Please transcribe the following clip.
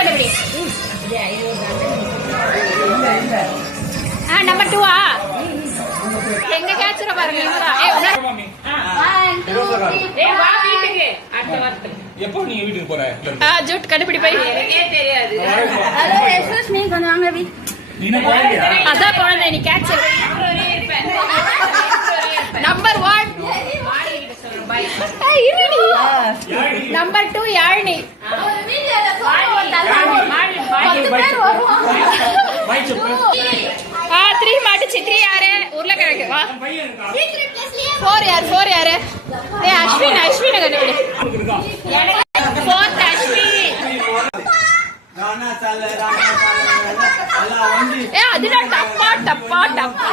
கண்டுபிடி. நம்பர் 2 எங்க கேட்சற பாருங்க. எப்போ நீங்க வீட்டுக்கு போற? ஜூட் கண்டுபிடி போய். எனக்கே தெரியாது. ஹலோ எக்ஸ்கியூஸ் மீ, கொஞ்சம் வாங்க வி. நீங்க போறீங்க? அதான் போறேன். நீ catcher. Number 1 number 2 Yazhini. Three மாட்டுச்சு. 3 யாரு? உருளைக்கிழங்கு. வா. 4 யாரு? 4 யாரு? ஏ அஸ்வின். அஸ்வின் கண்டுபிடி. 4th அஸ்வின். ஏ அதுல டப்பா டப்பா டப்பா.